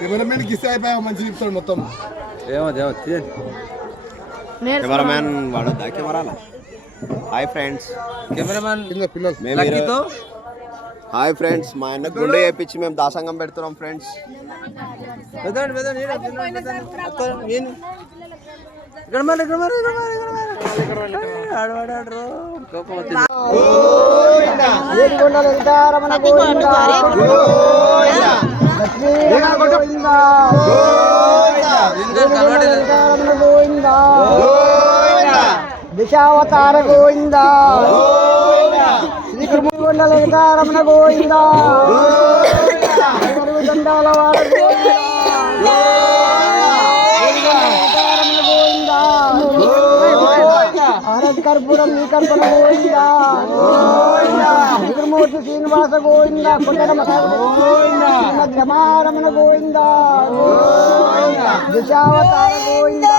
Cameraman kiss అయిపోయా మంచి చెప్తాడు మొత్తం. కెమెరామెన్ వాడొద్దా కెమెరాలో? హాయ్ ఫ్రెండ్స్, కెమెరామెన్ పిల్లలు. హాయ్ ఫ్రెండ్స్, మా అన్న గుండె చేయించి మేము దాసంగం పెడుతున్నాం ఫ్రెండ్స్. దిశావతార గోవిందా, శ్రీకృష్ణ వెంకటరమణ గోవిందా, దండాల వాడ గోవిందా, ఆరతి కర్పూరం నీ కల్పన గోవిందా, శ్రీమూర్తి శ్రీనివాస గోవిందా, రమారమణ గోవిందా, దిశావతార గోవిందా.